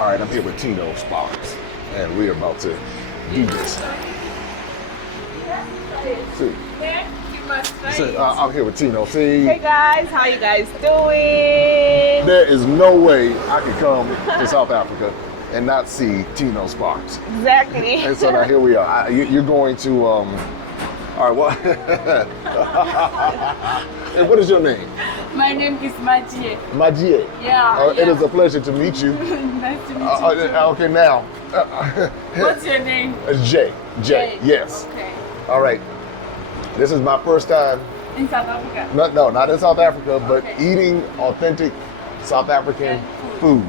All right, I'm here with Tino Sparks, and we're about to do this. See, I'm here with Tino. See, Hey guys, how you guys doing? there is no way I could come to South Africa and not see Tino Sparks. Exactly. And so now here we are. You're going to, all right, what? And what is your name? My name is Majie. Majie. Yeah, It is a pleasure to meet you. Nice to meet you. Okay, now. What's your name? Jay. Jay. Yes. Okay. All right. This is my first time. In South Africa? No, not in South Africa, but Okay. eating authentic South African food.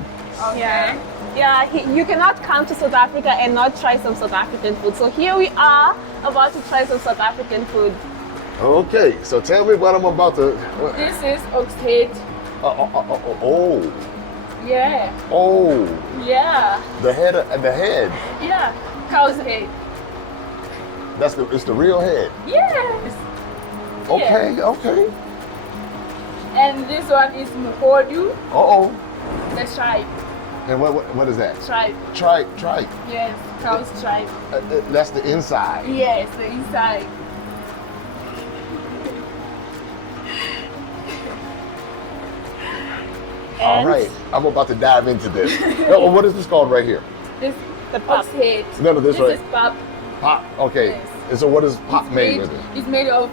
Okay. Yeah, you cannot come to South Africa and not try some South African food. So here we are about to try some South African food. Okay, so tell me what I'm about to. This is ox head. Oh, Yeah. Yeah. the head. Yeah. Cow's head. It's the real head. Yes. Okay, Yeah. okay. And this one is Muhodu, Uh-oh. the tribe. And what is that? Tribe. Tripe. Yes. Cow's tribe. That's the inside. Yes, the inside. All right, I'm about to dive into this. Oh, what is this called right here? This The ox pap. head. None of this, right? This is pap. Pop. Okay. Yes. And so what is pop made with it? It's made of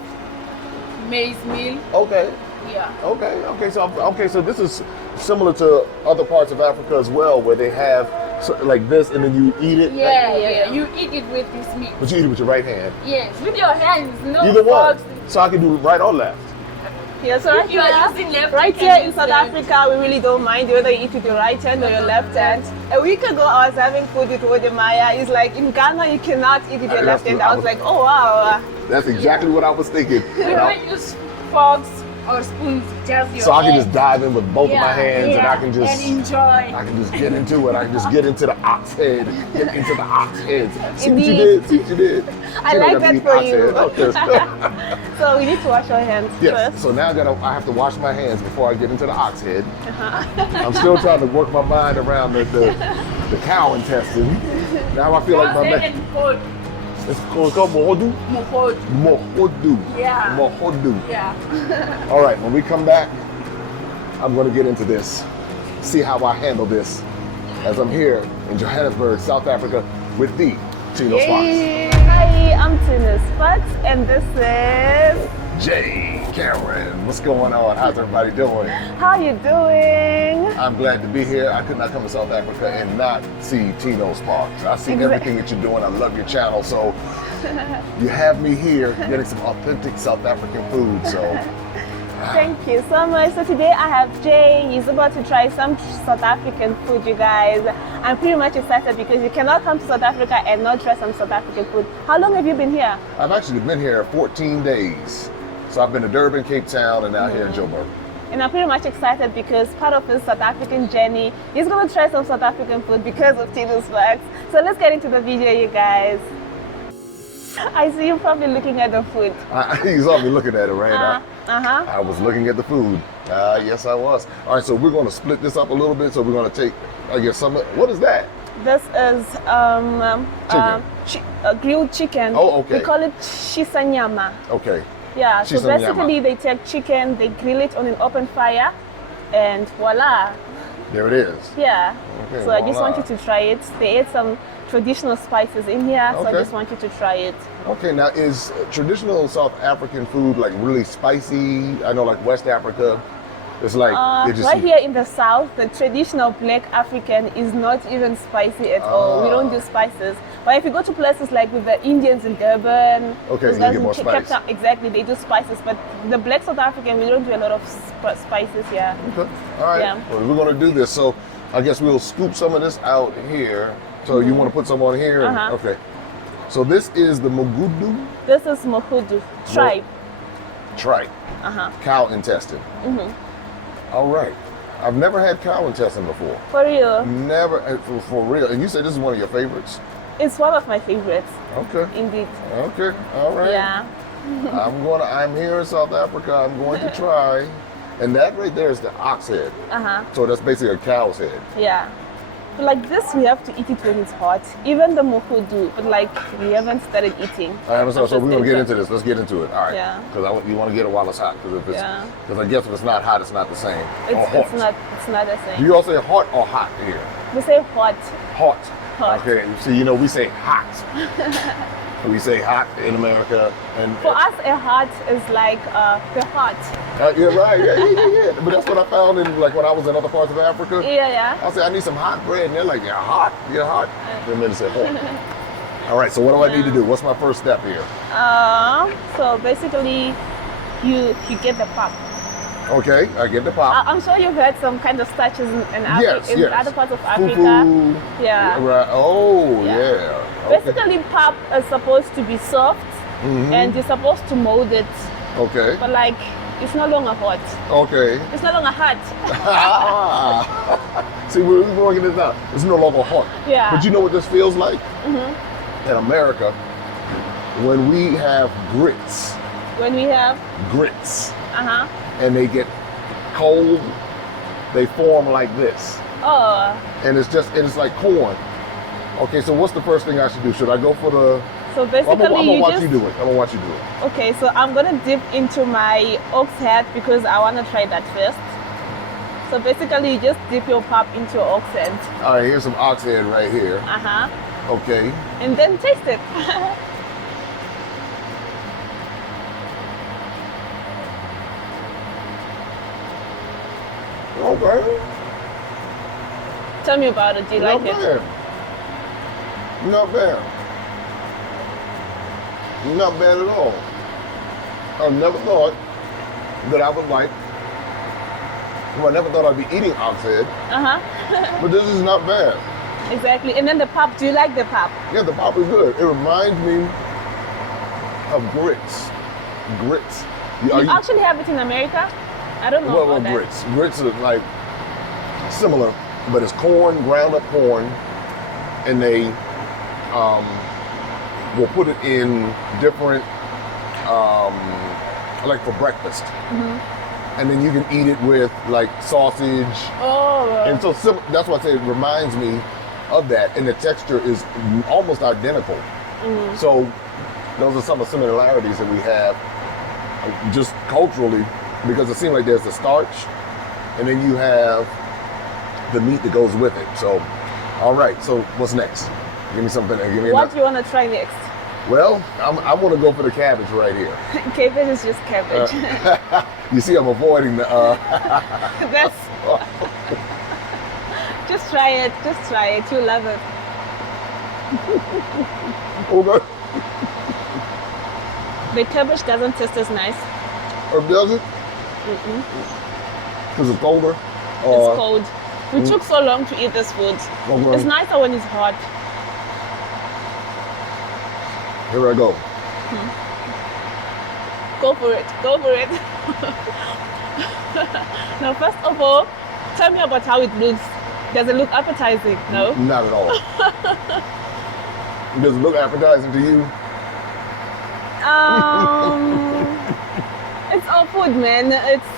maize meal. Okay. Yeah. Okay, so this is similar to other parts of Africa as well, where they have like this, and then you eat it. Yeah. You eat it with this meat. But you eat it with your right hand. Yes, with your hands. No Either one. forks. So I can do it right or left. Yeah, so right If you are here, using left, right you here can in use South left. Africa, we really don't mind whether you eat with your right hand or your left hand. A week ago, I was having food with Wodemaya. It's like in Ghana, you cannot eat with your left hand. I was like, oh wow. That's exactly what I was thinking. We don't use forks or spoons, just your So I can hands. just dive in with both of my hands, and I can just enjoy. I can just get into it. I can just get into the ox head. Get into the ox head. See what you Indeed. did? See what you did? I You don't like have to that eat for ox you. head. Okay. So we need to wash our hands Yes. first. So now I have to wash my hands before I get into the ox head. I'm still trying to work my mind around the cow intestine. Now I feel like my Cow's head man. and foot. It's called mohodu. Muhodu. Mohodu. Yeah. Mohodu. Yeah. All right. When we come back, I'm going to get into this. See how I handle this as I'm here in Johannesburg, South Africa, with the Tino Sparks. Yay. Hi, I'm Tino Sparks, and this is. Jay, Karen, what's going on? How's everybody doing? How you doing? I'm glad to be here. I could not come to South Africa and not see Tino Sparks. I've seen everything that you're doing. I love your channel. So you have me here getting some authentic South African food. So Thank you so much. So today I have Jay. He's about to try some South African food, you guys. I'm pretty much excited because you cannot come to South Africa and not try some South African food. How long have you been here? I've actually been here 14 days. So I've been to Durban, Cape Town, and now here in Joburg. And I'm pretty much excited because part of his South African journey, he's going to try some South African food because of Tino Sparks. So let's get into the video, you guys. I see you probably looking at the food. You saw me looking at it, right? Uh-huh. I was looking at the food. Yes, I was. All right, so we're going to split this up a little bit. So we're going to take, I guess, what is that? This is grilled chicken. Oh, okay. We call it shisanyama. Okay. Yeah, so Shisanyama. basically they take chicken, they grill it on an open fire, and voila. There it is. Yeah. Okay, So I just voila. want you to try it. They add some traditional spices in here, so I Okay. just want you to try it. Okay, now is traditional South African food like really spicy? I know like West Africa, it's like they just Right here in the south, the traditional black African is not even spicy at all. We don't do spices. But if you go to places like with the Indians in Durban, Okay, those they guys get in more Cape spice. Town, exactly, they do spices. But the black South African, we don't do a lot of spices here. Okay. All right. Yeah. Well, we're going to do this. So I guess we'll scoop some of this out here. So you want to put some on here? Uh-huh. Okay. So this is the Mugudu This is Mohudu, tribe. tripe, Uh-huh. cow intestine. All right. I've never had cow intestine before. For real, Never, for real. And you said this is one of your favorites? it's one of my favorites, Okay. indeed. Okay. All right. Yeah. I'm here in South Africa. I'm going to try. And that right there is the ox head. Uh-huh. So that's basically a cow's head. Yeah. But like this, we have to eat it when it's hot. Even the mohudu, but like we haven't started eating. I understand. So we're gonna get into this. Let's get into it. All right. Yeah. Because you want to get it while it's hot. Because I guess if it's not hot, it's not the same. It's not the Do same. you all say hot or hot here? We say hot. Hot. Hot. Okay. See, we say hot. We say hot in America, and For us, a hot is like the hot. you're right. Yeah. But that's what I found in when I was in other parts of Africa. Yeah. I say I need some hot bread, and they're like, "You're hot. You're hot." And then they say hot. All right. So what do I need to do? What's my first step here? So basically, you get the pap. Okay, I get the pop. I'm sure you've had some kind of starches in Africa, in other parts of Africa. Fufu. Yeah. Right. Oh, Yeah. yeah. Okay. Basically, pap is supposed to be soft, and you're supposed to mold it, Okay. but like it's no longer hot. Okay. It's no longer hot. See, we're working this out. It's no longer hot. Yeah. But you know what this feels like? In America, when we have grits, When we have, and they get cold, they form like this. oh, And it's like corn. Okay, so what's the first thing I should do? Should I go for the... so I'm basically gonna watch just. you do it. I'm gonna watch you do it. Okay, so I'm gonna dip into my ox head because I wanna try that first. So basically, you just dip your pap into your ox head. All right, here's some ox head right here. Okay. And then taste it. Okay. Tell me about it. Do you like Not it? bad. Not bad. Not bad at all. I never thought that I would like. Well, I never thought I'd be eating ox head, but this is not bad. Exactly. And then the pap. Do you like the pap? Yeah, the pop is good. It reminds me of grits. Grits. You actually have it in America? I don't know Well, about that. grits. Grits are like similar, but it's corn, ground up corn, and they will put it in different, like for breakfast. And then you can eat it with like sausage. Oh. And so that's why I say it reminds me of that. And the texture is almost identical. So those are some of the similarities that we have just culturally, because it seems like there's the starch and then you have the meat that goes with it. So, all right, so what's next? Give me something. Give me What do you want to try next? Well, I want to go for the cabbage right here. Cabbage is just cabbage. You see, I'm avoiding the. That's. Just try it. Just try it. You'll love it. Okay. The cabbage doesn't taste as nice. Or does it? Because it's colder. It's cold. We took so long to eat this food. Okay. It's nicer when it's hot. Here I go. Go for it. Go for it. Now, first of all, tell me about how it looks. Does it look appetizing? No? Not at all. Does it look appetizing to you? It's all food, man.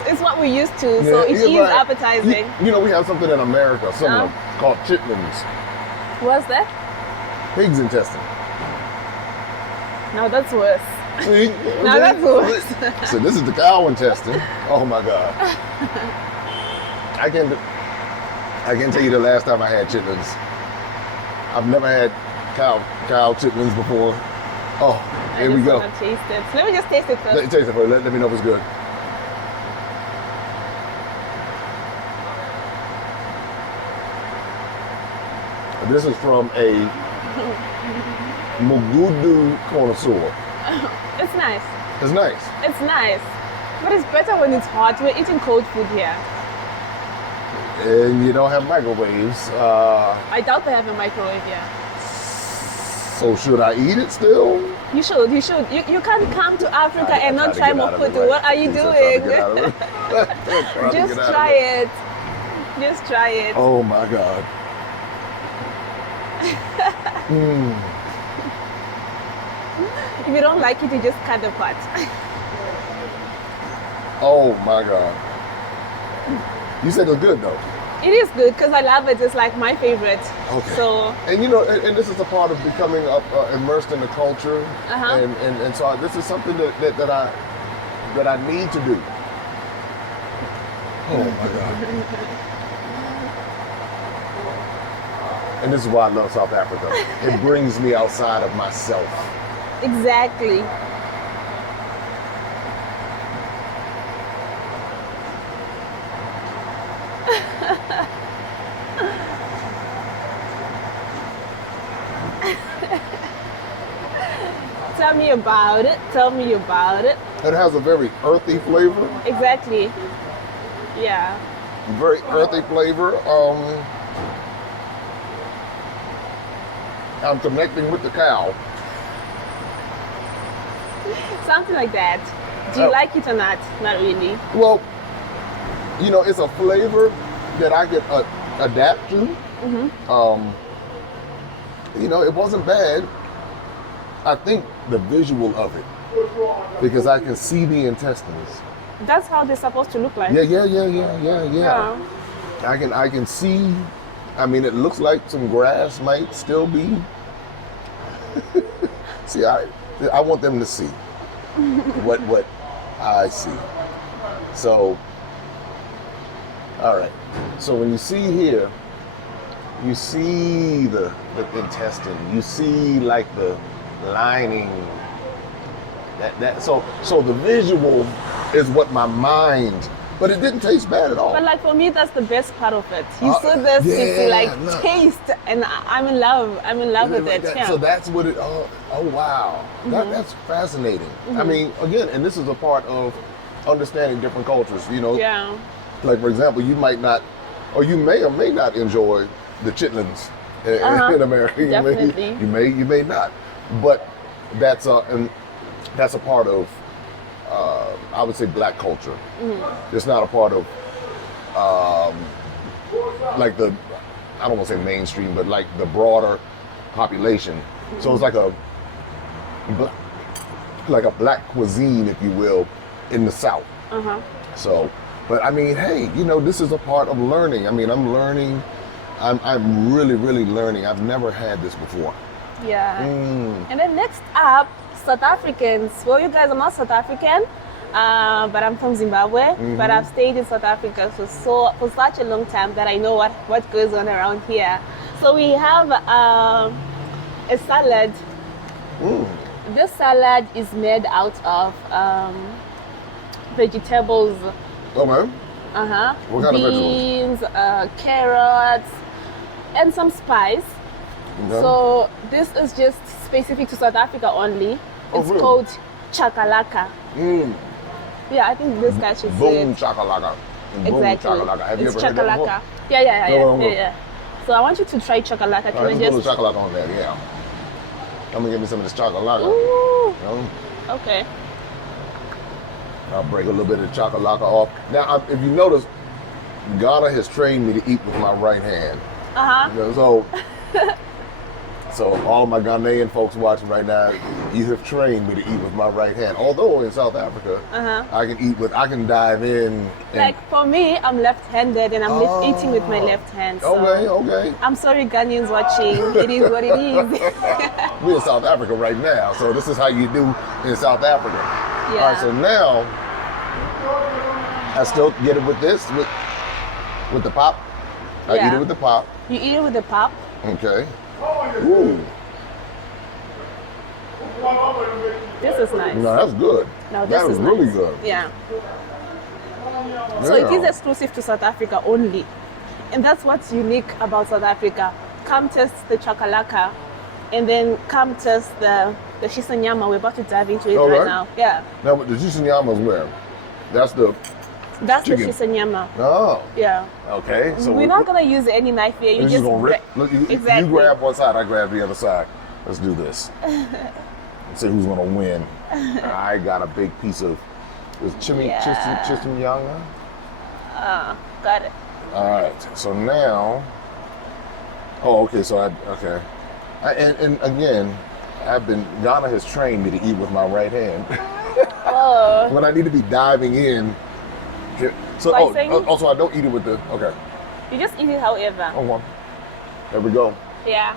It's what we're used to, so it is right. appetizing. You know, we have something in America similar called chitlins. What's that? Pig's intestine. No, that's worse. See? No, that's worse. So this is the cow intestine. Oh my God. I can't tell you the last time I had chitlins. I've never had cow chitlins before. Oh, here we go. I just want to taste it. Let me just taste it first. Taste it first. Let me know if it's good. This is from a Mugudu connoisseur. It's nice. It's nice. It's nice. But it's better when it's hot. We're eating cold food here. And you don't have microwaves. I doubt they have a microwave here. So should I eat it still? You should. You should. You can't come to Africa and not try mofutu. What are you doing? Just try it. Just try it. Oh my God. If you don't like it, you just cut the part. Oh my God. You said it's good though. It is good because I love it. It's like my favorite. Okay. So, And you know, and this is a part of becoming immersed in the culture, and so this is something that I need to do. Oh my God. And this is why I love South Africa. It brings me outside of myself. exactly. Tell me about it. Tell me about it. It has a very earthy flavor. Exactly. Yeah. Very earthy flavor. I'm connecting with the cow. Something like that. Do you like it or not? Not really. Well, you know, it's a flavor that I can adapt to. You know, it wasn't bad. I think the visual of it, because I can see the intestines. That's how they're supposed to look like. Yeah. I can see. I mean, it looks like some grass might still be. See, I want them to see what I see. So, all right. So when you see here, you see the intestine. You see like the lining. So the visual is what my mind. But it didn't taste bad at all. But like for me, that's the best part of it. You see this, it's like taste, and I'm in love. I'm in love with it. Yeah. So that's what it. Oh wow, that's fascinating. I mean, again, and this is a part of understanding different cultures. You know, like for example, you might not, or you may or may not enjoy the chitlins in America. Definitely. You may not, but that's a part of. I would say black culture. It's not a part of like the, I don't want to say mainstream, but like the broader population. So it's like a black cuisine, if you will, in the South. So, but I mean, hey, you know, this is a part of learning. I mean, I'm learning. I'm really, really learning. I've never had this before. Yeah. And then next up, South Africans. Well, you guys are not South African, but I'm from Zimbabwe. But I've stayed in South Africa for such a long time that I know what goes on around here. So we have a salad. This salad is made out of vegetables. Okay. What kind of beans, carrots, and some spice. So this is just specific to South Africa only. It's really? called chakalaka. Yeah, I think this guy should say Boom it. chakalaka. Exactly. Boom chakalaka. Have you It's ever heard that before? chakalaka. Yeah. No. Yeah. So I want you to try chakalaka. Can All right, I let's just? put a chakalaka on that. Yeah. I'm gonna give me some of this chakalaka. Ooh. You know? Okay. I'll break a little bit of chakalaka off. Now, if you notice, Ghana has trained me to eat with my right hand. You know, so all of my Ghanaian folks watching right now, you have trained me to eat with my right hand. Although in South Africa, I can dive in. Like for me, I'm left-handed and I'm eating with my left hand. So Okay. I'm sorry, Ghanaians watching. It is what it is. We're in South Africa right now, so this is how you do in South Africa. Yeah. All right, so now I still get it with this, with the pop. I eat it with the pop. You eat it with the pop? Okay. Ooh. This is nice. No, that's good. No, this that is is really nice. good. Yeah. So it is exclusive to South Africa only. And that's what's unique about South Africa. Come test the chakalaka and then come test the shisanyama. We're about to dive into it right now. Yeah. Now, the shisanyama is where? That's the chicken. The shisanyama. Oh. Yeah. Okay. So we're not gonna use any knife here. You just gonna rip. Look, you grab one side, I grab the other side. Let's do this. Let's see who's gonna win. I got a big piece of this chisanyama. Got it. All right. So now. Oh, okay. So and again, Ghana has trained me to eat with my right hand. When I need to be diving in. So, so I don't eat it with the, okay. You just eat it however. Oh, well. There we go. Yeah.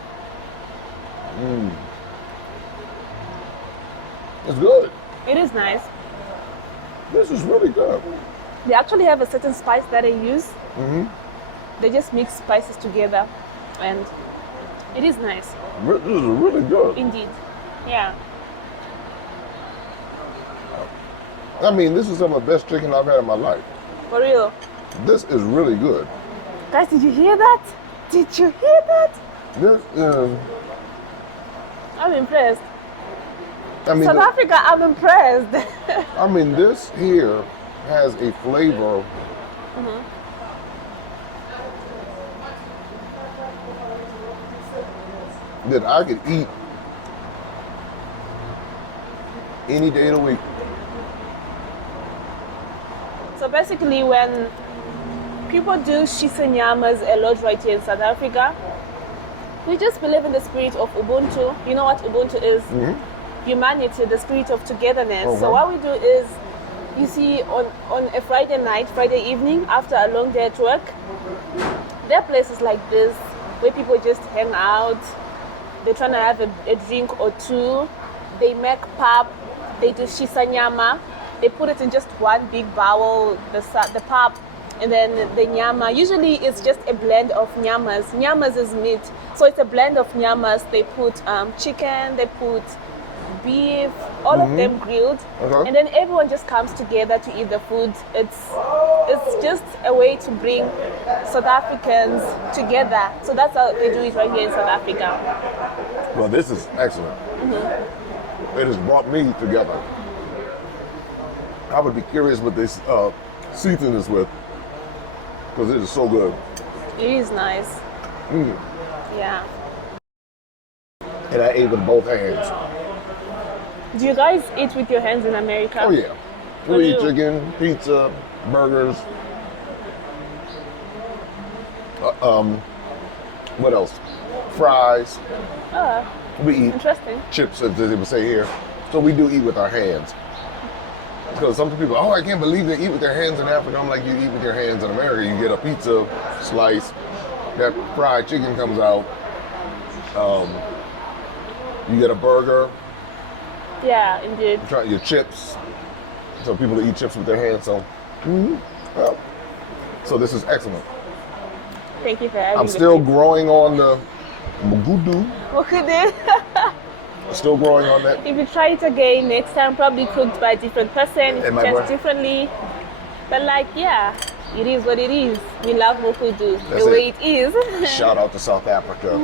It's good. It is nice. This is really good. They actually have a certain spice that they use. They just mix spices together, and it is nice. This is really good. Indeed. Yeah. I mean, this is some of the best chicken I've had in my life. For real. This is really good. Guys, did you hear that? Did you hear that? This is, I'm impressed. I mean, South Africa, I'm impressed. I mean, this here has a flavor. That I could eat any day of the week. So basically, when people do shisanyamas a lot right here in South Africa, we just believe in the spirit of Ubuntu. You know what Ubuntu is? Humanity, the spirit of togetherness. So what we do is, you see, on a Friday night, Friday evening, after a long day at work, there are places like this where people just hang out. They're trying to have a drink or two. They make pap. They do shisanyama. They put it in just one big bowl, the pap, and then the nyama. Usually it's just a blend of nyamas. Nyamas is meat. So it's a blend of nyamas. They put chicken, they put beef, all of them grilled. And then everyone just comes together to eat the food. It's just a way to bring South Africans together. So that's how they do it right here in South Africa. Well, this is excellent. It has brought me together. I would be curious what this season is with, because it is so good. It is nice. Yeah. And I ate with both hands. Do you guys eat with your hands in America? Oh yeah. What We do eat you- chicken, pizza, burgers. What else? Fries. Oh, We eat interesting. chips, as they would say here. So we do eat with our hands. Because some people, oh, I can't believe they eat with their hands in Africa. I'm like, you eat with your hands in America. You get a pizza slice, that fried chicken comes out. You get a burger, Yeah, indeed. try your chips. So people eat chips with their hands. So, well, so this is excellent. Thank you for having I'm me. still growing on the mugudu. Okay. Still growing on that. If you try it again next time, probably cooked by a different person, It might just work. differently. But like, yeah, it is what it is. We love mukudu That's the way it. it is. Shout out to South Africa.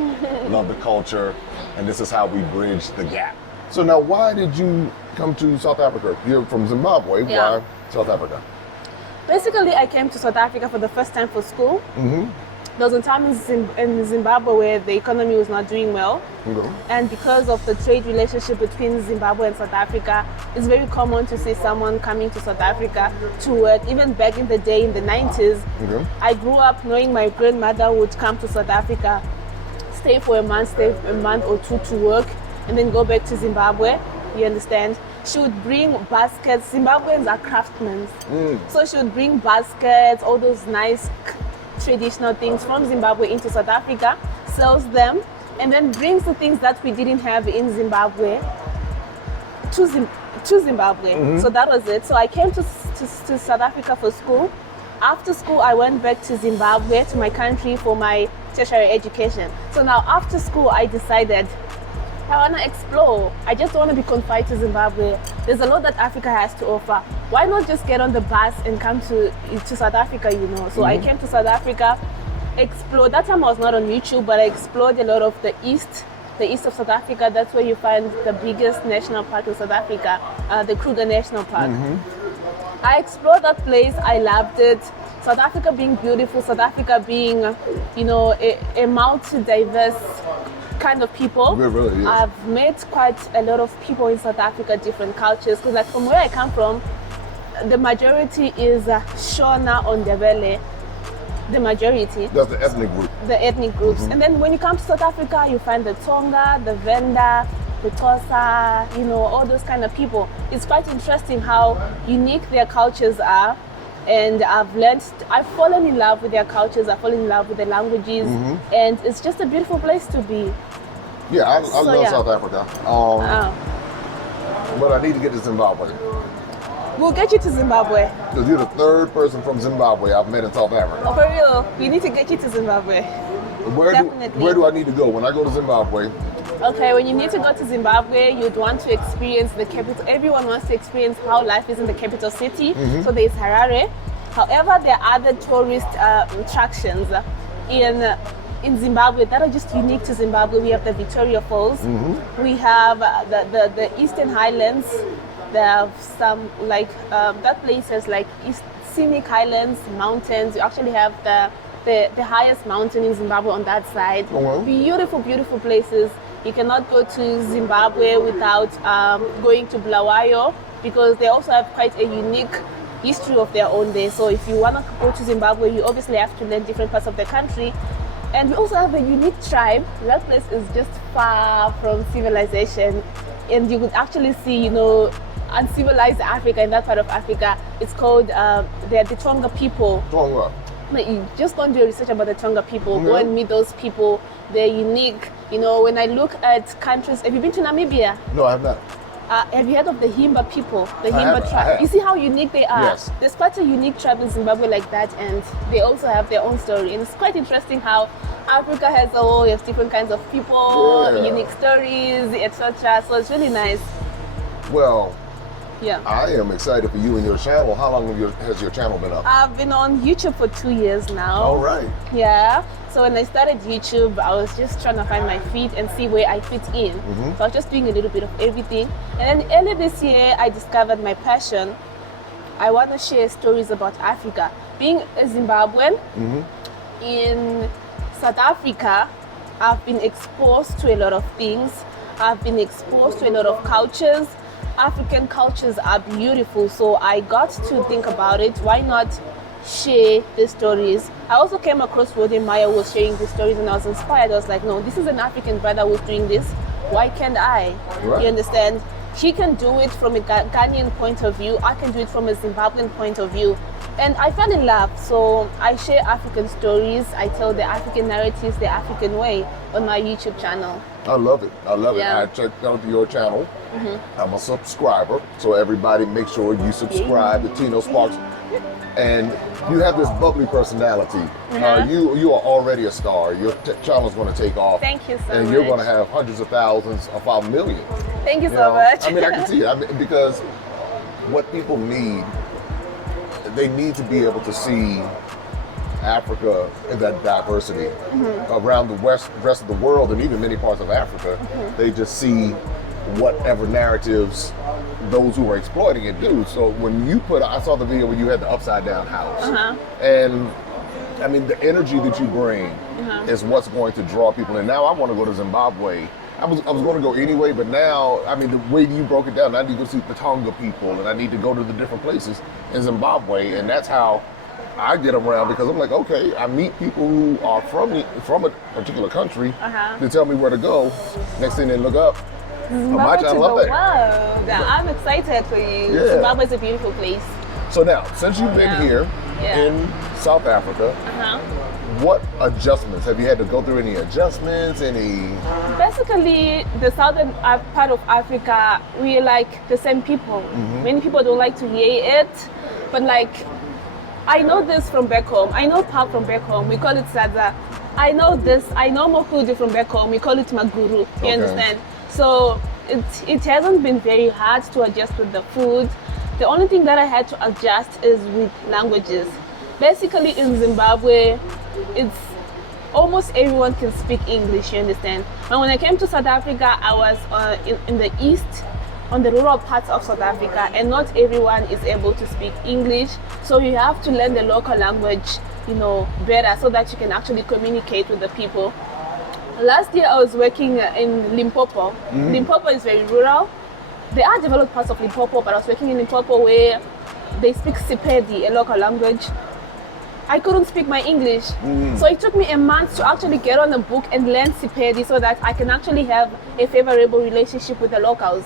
Love the culture. And this is how we bridge the gap. So now, why did you come to South Africa? You're from Zimbabwe. Yeah. Why South Africa? Basically, I came to South Africa for the first time for school. There was a time in Zimbabwe where the economy was not doing well. Okay. And because of the trade relationship between Zimbabwe and South Africa, it's very common to see someone coming to South Africa to work. Even back in the day, in the 90s, Okay. I grew up knowing my grandmother would come to South Africa, stay a month or two to work, and then go back to Zimbabwe. You understand? She would bring baskets. Zimbabweans are craftsmen. So she would bring baskets, all those nice traditional things from Zimbabwe into South Africa, sells them, and then brings the things that we didn't have in Zimbabwe to Zimbabwe. So that was it. So I came to South Africa for school. After school, I went back to Zimbabwe, to my country, for my tertiary education. So now after school, I decided I want to explore. I just don't want to be confined to Zimbabwe. There's a lot that Africa has to offer. Why not just get on the bus and come to South Africa, you know? So I came to South Africa, explored. That time I was not on YouTube, but I explored a lot of the east of South Africa. That's where you find the biggest national park in South Africa, the Kruger National Park. I explored that place. I loved it. South Africa being beautiful, South Africa being, you know, a multi-diverse kind of people. It really is. I've met quite a lot of people in South Africa, different cultures, because like from where I come from, the majority is Shona or Ndebele. The majority. That's the ethnic group. The ethnic groups. And then when you come to South Africa, you find the Tonga, the Venda, the Xhosa, you know, all those kind of people. It's quite interesting how unique their cultures are. and I've fallen in love with their cultures, I've fallen in love with their languages, and it's just a beautiful place to be. Yeah, I love South Africa. But I need to get to Zimbabwe. We'll get you to Zimbabwe. Because you're the third person from Zimbabwe I've met in South Africa. Oh, for real? We need to get you to Zimbabwe. Where do I need to go when I go to Zimbabwe? Okay, when you need to go to Zimbabwe, you'd want to experience the capital. Everyone wants to experience how life is in the capital city. So there's Harare. However, there are other tourist attractions in Zimbabwe that are just unique to Zimbabwe. We have the Victoria Falls. We have the Eastern Highlands. There are some that place has like scenic highlands, mountains. You actually have the highest mountain in Zimbabwe on that side. Beautiful, beautiful places. You cannot go to Zimbabwe without going to Bulawayo, because they also have quite a unique history of their own there. So if you want to go to Zimbabwe, you obviously have to learn different parts of the country. And we also have a unique tribe. That place is just far from civilization, and you could actually see, uncivilized Africa in that part of Africa. It's called the Tonga people. Tonga. You just go and do research about the Tonga people. Go and meet those people. They're unique. When I look at countries, have you been to Namibia? No, I have not. Have you heard of the Himba people? The I Himba have. tribe. You see how unique they are? Yes. There's quite a unique tribe in Zimbabwe like that, and they also have their own story. And it's quite interesting how Africa has different kinds of people, unique stories, etc. So it's really nice. Well, yeah. I am excited for you and your channel. How long has your channel been up? I've been on YouTube for 2 years now. All right. Yeah. So when I started YouTube, I was just trying to find my feet and see where I fit in. So I was just doing a little bit of everything. And then early this year, I discovered my passion. I want to share stories about Africa. Being a Zimbabwean, in South Africa, I've been exposed to a lot of things. I've been exposed to a lot of cultures. African cultures are beautiful, so I got to think about it. Why not share the stories? I also came across Rodin Maya who was sharing the stories, and I was inspired. I was like, no, this is an African brother who's doing this. Why can't I? Right. You understand? He can do it from a Ghanaian point of view. I can do it from a Zimbabwean point of view. And I fell in love, so I share African stories. I tell the African narratives the African way on my YouTube channel. I love it. I love it. Yeah. I checked out your channel. I'm a subscriber, so everybody make sure you subscribe to Tino Sparks. And you have this bubbly personality. You are already a star. Your channel's going to take off. Thank you so much. And you're going to have hundreds of thousands, if not millions. Thank you so much. I mean, I can see it. Because what people need, they need to be able to see Africa in that diversity around the rest of the world, and even many parts of Africa. They just see whatever narratives those who are exploiting it do. So when you I saw the video where you had the upside down house, and I mean the energy that you bring is what's going to draw people in. Now I want to go to Zimbabwe. I was going to go anyway, but now, I mean, the way you broke it down, I need to go see the Tonga people, and I need to go to the different places in Zimbabwe, and that's how I get around, because I'm like, okay, I meet people who are from a particular country. They tell me where to go. Next thing they look up, my channel up there. Wow, I'm excited for you. Yeah. Zimbabwe is a beautiful place. So now, since you've been here in South Africa, what adjustments have you had to go through? Any adjustments? Basically, the southern part of Africa, we like the same people. Many people don't like to hear it, but like, I know this from back home. I know pap from back home. We call it sadza. I know this. I know mokudu from back home. We call it maguru. You understand? So it hasn't been very hard to adjust with the food. The only thing that I had to adjust is with languages. Basically, in Zimbabwe, it's almost everyone can speak English, you understand? But when I came to South Africa, I was in the east, on the rural parts of South Africa, and not everyone is able to speak English. So you have to learn the local language, better, so that you can actually communicate with the people. Last year I was working in Limpopo. Limpopo is very rural. There are developed parts of Limpopo, but I was working in Limpopo where they speak Sepedi, a local language. I couldn't speak my English. So it took me a month to actually get on a book and learn Sepedi so that I can actually have a favorable relationship with the locals.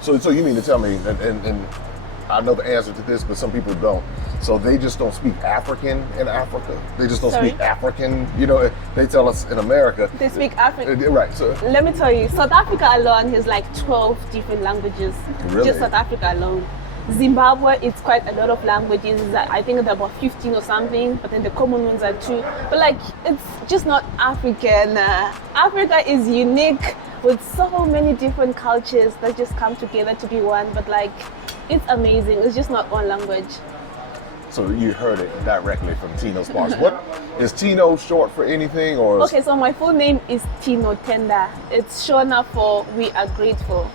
So you mean to tell me, and I know the answer to this, but some people don't. So they just don't speak African in Africa. They just don't Sorry? speak African. You know, they tell us in America. They speak African. Right. So Let me tell you, South Africa alone has like 12 different languages. Really? Just South Africa alone. Zimbabwe, it's quite a lot of languages. I think there are about 15 or something, but then the common ones are 2. But like, it's just not African. Africa is unique with so many different cultures that just come together to be one. But like, it's amazing. It's just not one language. So you heard it directly from Tino Sparks. What is Tino short for anything, or? Okay, so my full name is Tino Tenda. It's short enough for We Are Grateful.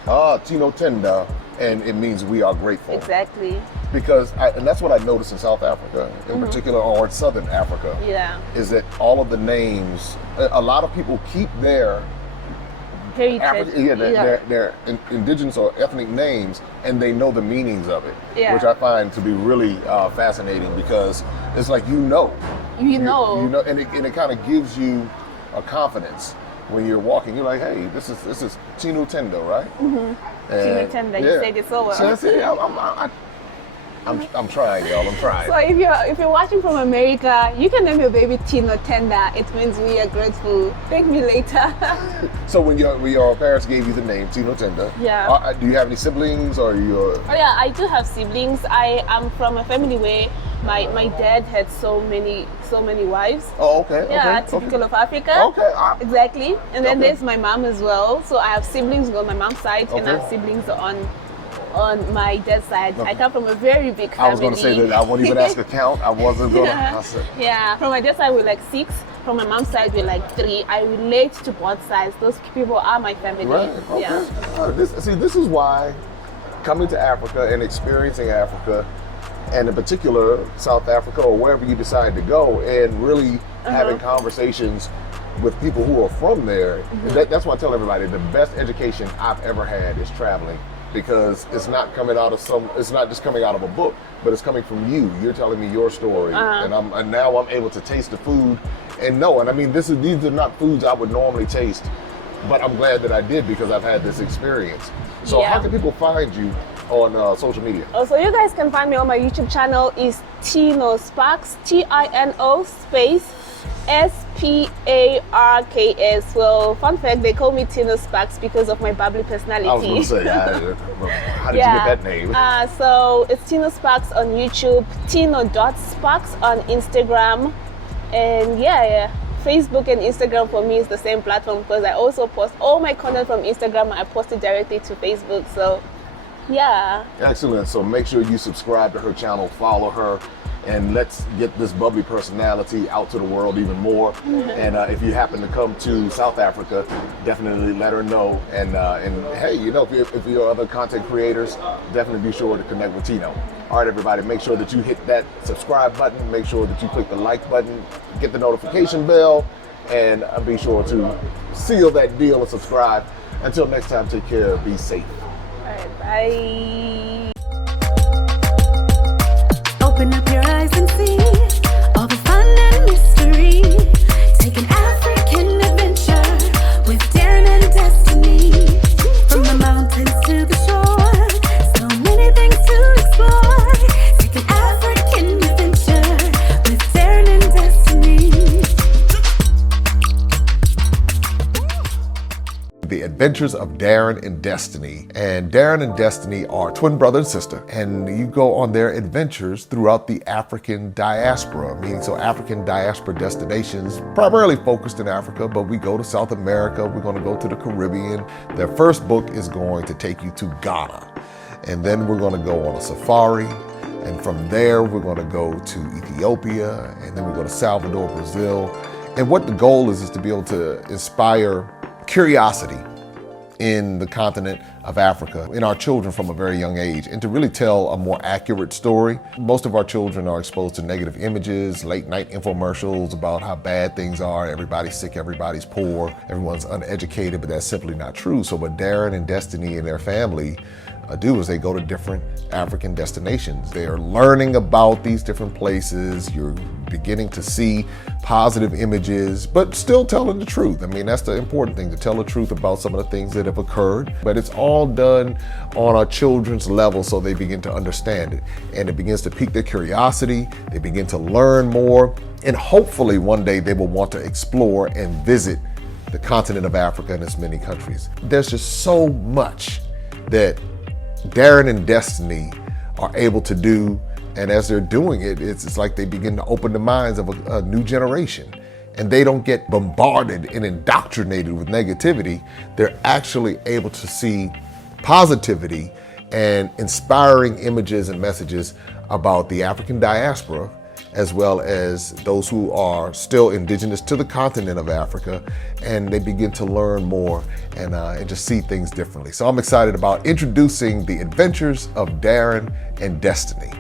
Tino Tenda, and it means we are grateful. Exactly. Because, and that's what I noticed in South Africa, in particular, or in Southern Africa, Yeah. is that all of the names, a lot of people keep their Heritage. their indigenous or ethnic names, and they know the meanings of it, Yeah. which I find to be really fascinating, because it's like you know, and it kind of gives you a confidence when you're walking. You're like, hey, this is Tino Tenda, right? Tino Tenda, you said it so well. So that's it. I'm trying, y'all. I'm trying. So if you're watching from America, you can name your baby Tino Tenda. It means we are grateful. Thank me later. So when your parents gave you the name Tino Tenda, Yeah. Do you have any siblings, or you? Oh yeah, I do have siblings. I am from a family where my dad had so many wives. Oh, okay. Yeah, okay, typical of Africa. Okay. Exactly. And then Okay. there's my mom as well. So I have siblings on my mom's side, and I Okay. have siblings on my dad's side. Okay. I come from a very big family. I was going to say that I won't even ask a count. I wasn't going to. Yeah, from my dad's side we're like 6. From my mom's side we're like 3. I relate to both sides. Those people are my family. Right. Okay. Yeah. This is why coming to Africa and experiencing Africa, and in particular South Africa or wherever you decide to go, and really having conversations with people who are from there. That's why I tell everybody the best education I've ever had is traveling, because it's not just coming out of a book, but it's coming from you. You're telling me your story, and now I'm able to taste the food and know. And I mean, these are not foods I would normally taste, but I'm glad that I did, because I've had this experience. So Yeah. how can people find you on social media? Also, you guys can find me on my YouTube channel is Tino Sparks, Tino space Sparks. Well, fun fact, they call me Tino Sparks because of my bubbly personality. I was going to say, how did you get that name? So it's Tino Sparks on YouTube, Tino.Sparks on Instagram, and Facebook and Instagram for me is the same platform, because I also post all my content from Instagram. I post it directly to Facebook. So yeah. Excellent. So make sure you subscribe to her channel, follow her, and let's get this bubbly personality out to the world even more. And if you happen to come to South Africa, definitely let her know. And hey, if you're other content creators, definitely be sure to connect with Tino. All right, everybody, make sure that you hit that subscribe button. Make sure that you click the like button, get the notification bell, and be sure to seal that deal and subscribe. Until next time, take care, be safe. All right, bye. Open up your eyes and see all the fun and mystery. Take an African adventure with Darren and Destiny. From the mountains to the shore, so many things to explore. Take an African adventure with Darren and Destiny. The Adventures of Darren and Destiny. And Darren and Destiny are twin brother and sister, and you go on their adventures throughout the African diaspora, meaning so African diaspora destinations, primarily focused in Africa, but we go to South America, we're going to go to the Caribbean. Their first book is going to take you to Ghana, and then we're going to go on a safari, and from there we're going to go to Ethiopia, and then we go to Salvador, Brazil. And what the goal is to be able to inspire curiosity in the continent of Africa, in our children from a very young age, and to really tell a more accurate story. Most of our children are exposed to negative images, late night infomercials about how bad things are, everybody's sick, everybody's poor, everyone's uneducated, but that's simply not true. So what Darren and Destiny and their family do is they go to different African destinations. They are learning about these different places. You're beginning to see positive images, but still telling the truth. I mean, that's the important thing, to tell the truth about some of the things that have occurred. But it's all done on a children's level so they begin to understand it. And it begins to pique their curiosity. They begin to learn more. And hopefully one day they will want to explore and visit the continent of Africa and its many countries. There's just so much that Darren and Destiny are able to do, and as they're doing it, it's like they begin to open the minds of a new generation, and they don't get bombarded and indoctrinated with negativity. They're actually able to see positivity and inspiring images and messages about the African diaspora, as well as those who are still indigenous to the continent of Africa, and they begin to learn more and just see things differently. So I'm excited about introducing the adventures of Darren and Destiny.